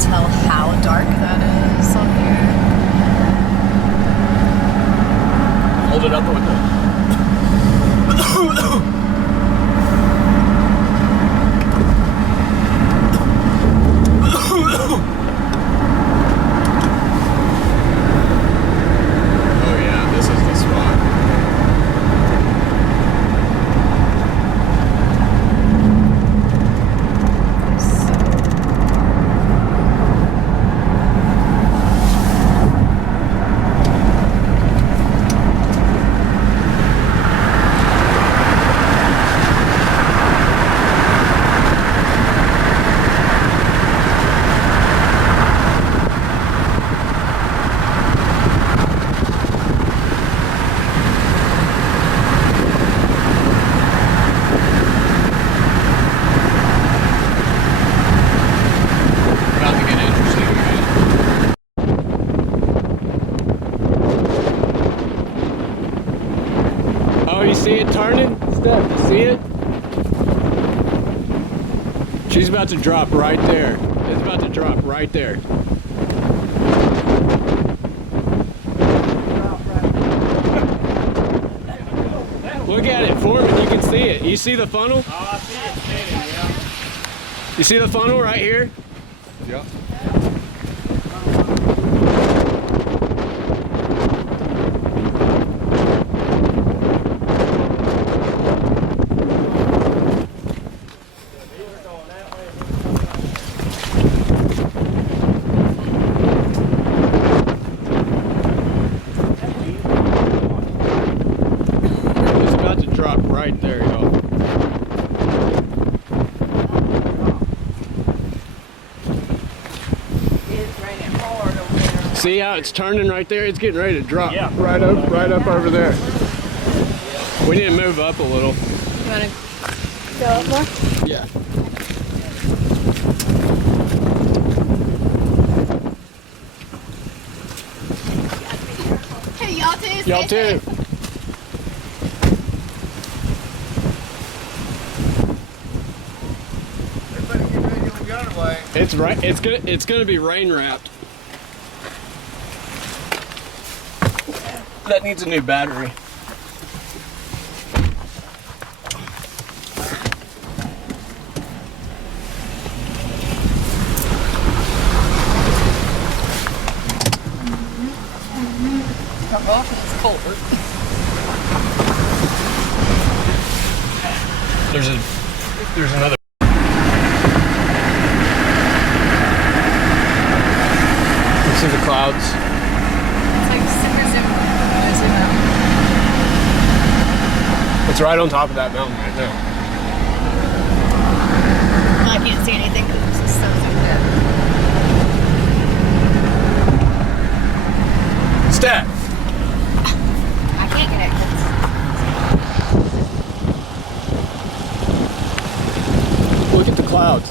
tell how dark that is on here. Hold it up with it. Oh yeah, this is the spot. About to get interesting again. Oh, you see it turning? Steph, you see it? She's about to drop right there. It's about to drop right there. Look at it, Foreman, you can see it. You see the funnel? Oh, I see it spinning, yeah. You see the funnel right here? Yep. It's about to drop right there, y'all. It's raining hard over there. See how it's turning right there? It's getting ready to drop. Yeah. Right up over there. We need to move up a little. You want to go up more? Yeah. Hey, y'all too. Y'all Stay too. safe. Everybody get ready to get the gun away. It's right. It's gonna be rain wrapped. That needs a new battery. Come off, it's cold. There's another. You see the clouds? It's like super zoom out. It's right on top of that mountain right now. I can't see anything because it's just so zoomed in. Steph! I can't get it 'cause Look at the clouds.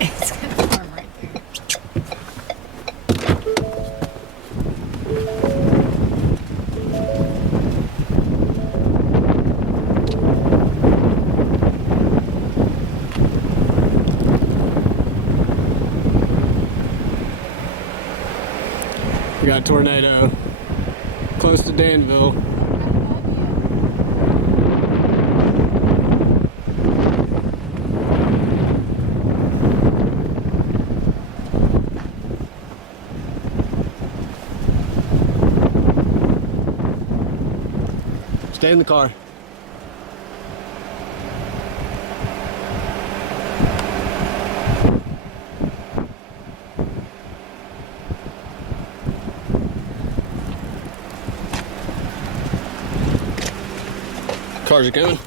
it's gonna form right there. We got a tornado close to Danville. Stay in the car. Cars are coming.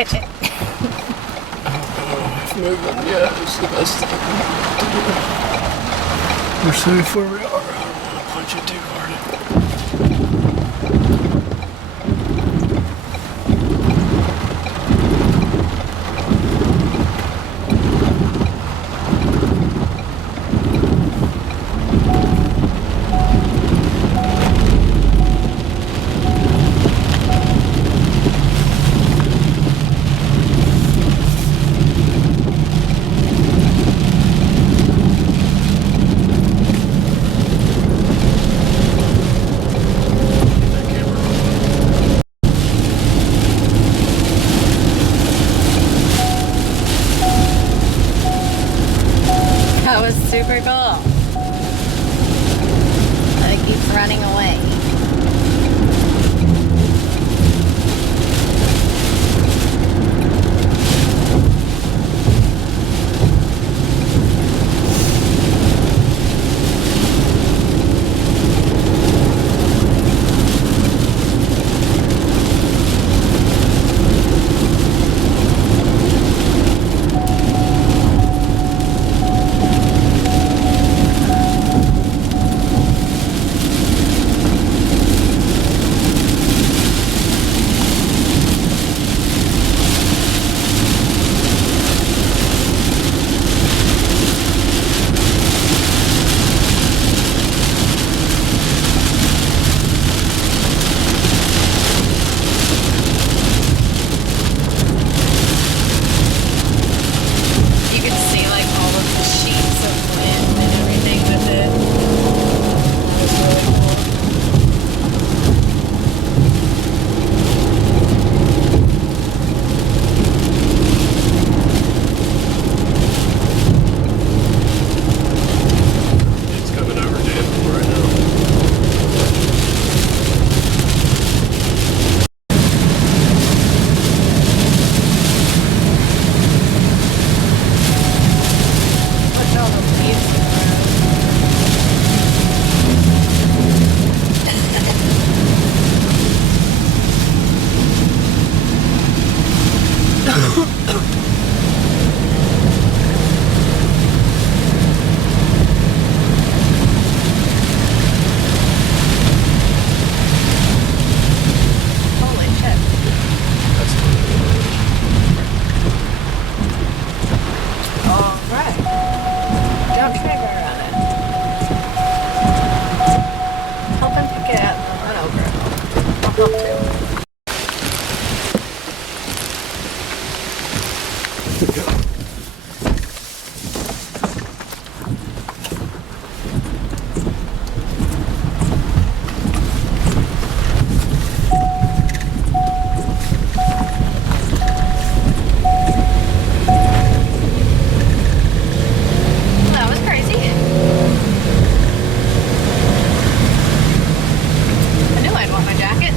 Move them, yeah, it's the best thing to do. We're safe where we are. I don't want to punch it too hard. That was super cool. It keeps running away. You can see like all of the sheets of wind and everything with it. It's really cool. It's coming over Danville right now. Look at all the leaves in the road. Holy shit. Alright. Don't trigger on it. Help him pick it up and run over it. I'll help too. That was crazy. I knew I'd want my jacket.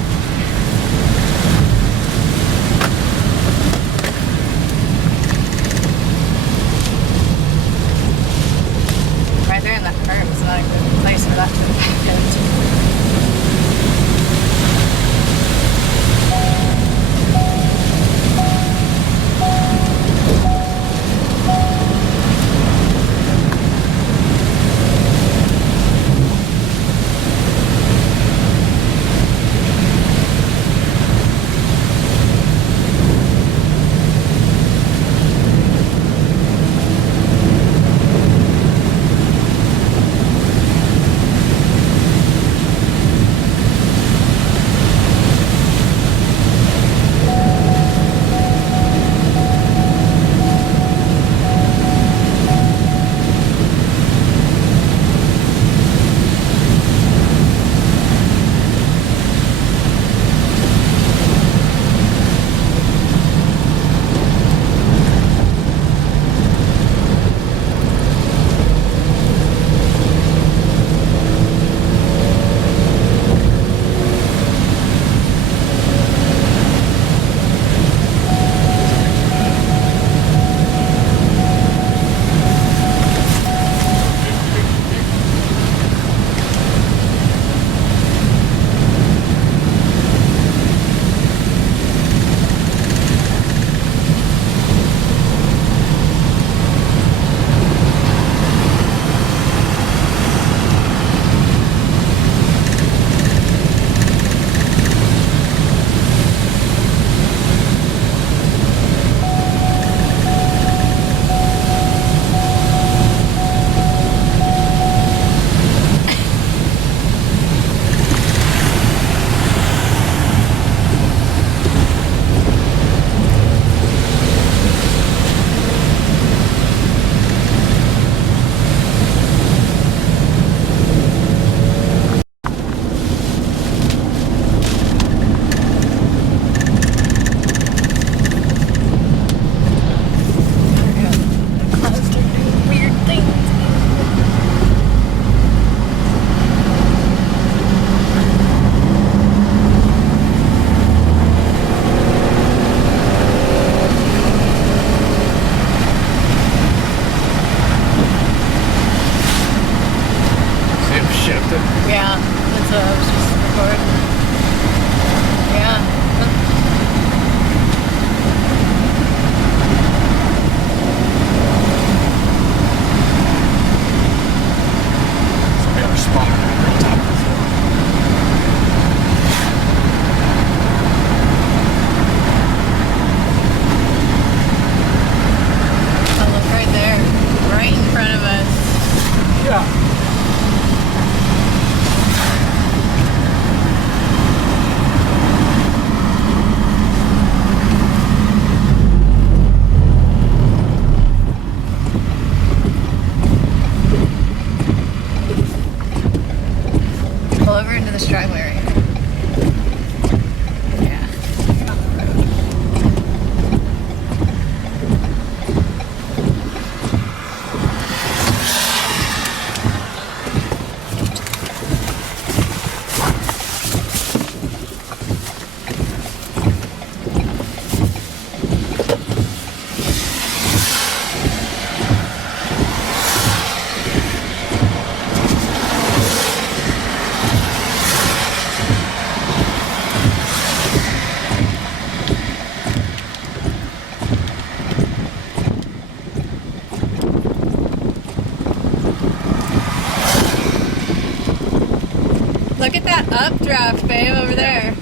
Look at that updraft, babe, over there.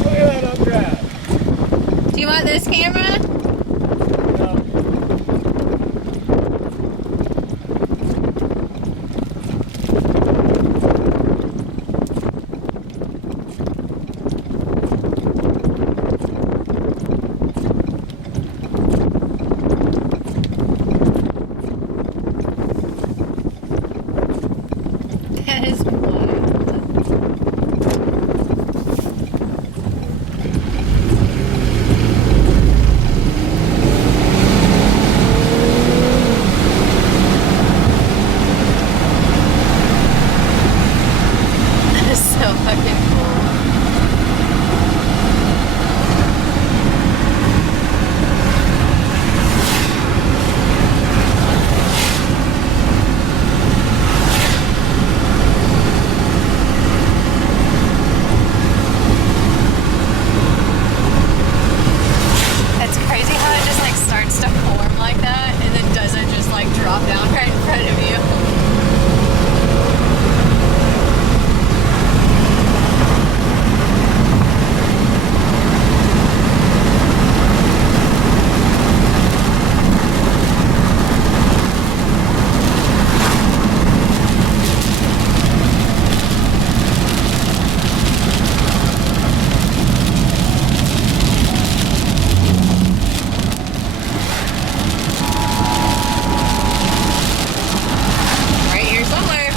Look at that updraft. Do you want this camera? That is wild. That is so fucking cool. It's crazy how it just like starts to form like that and then doesn't just like drop down right in front of you. Right here somewhere.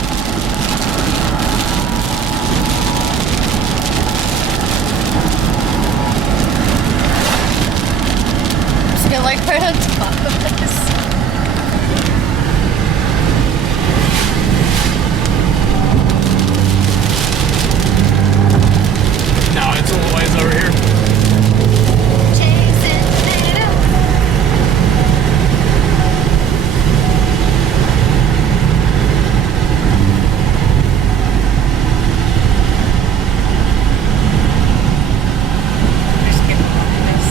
Just get like right on top of this. No, it's a little ways over here. Chasing it up. Just get behind this.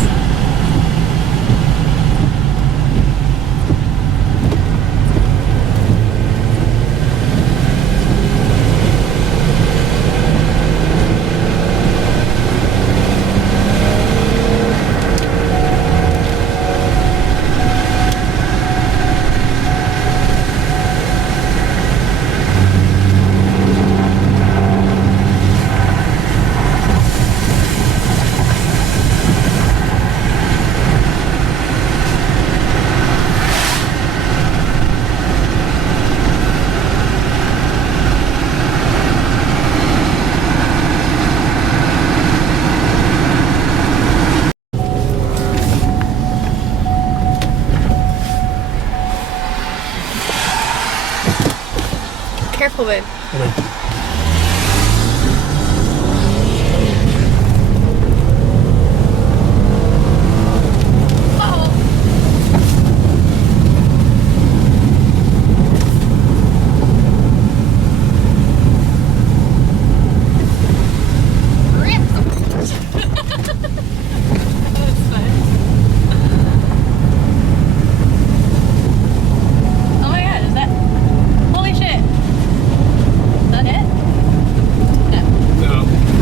Careful, babe. Oh. Rip. That's fun. Oh my god, is that? Holy shit. Is that it? No. No.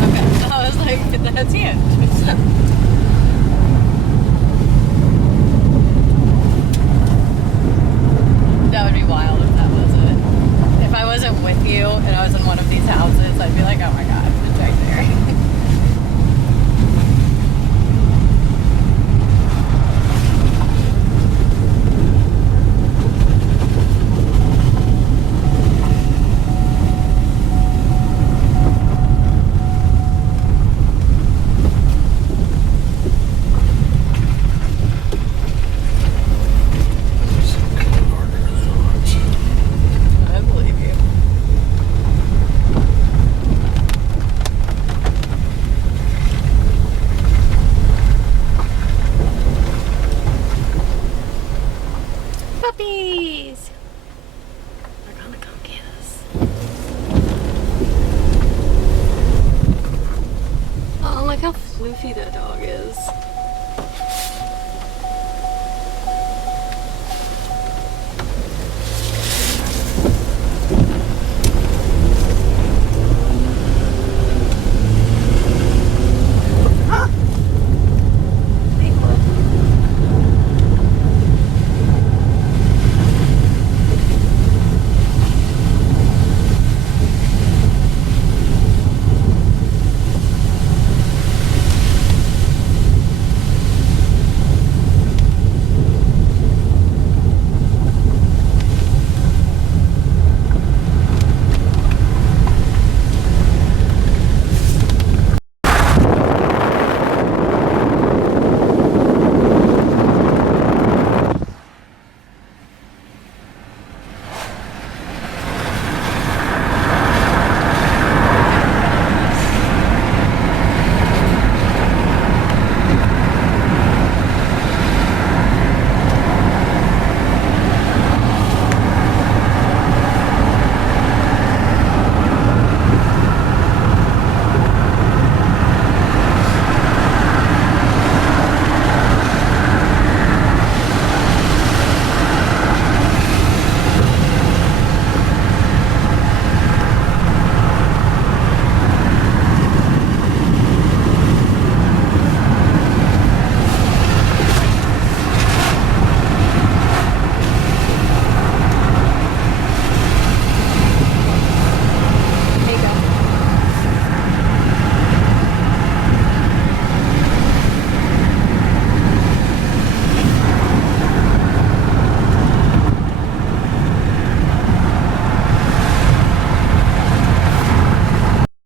Okay. I was like, that's huge. That would be wild if that was it. If I wasn't with you and I was in one of these houses, I'd be like, oh my god, it's right there. I believe you. goofy that dog is.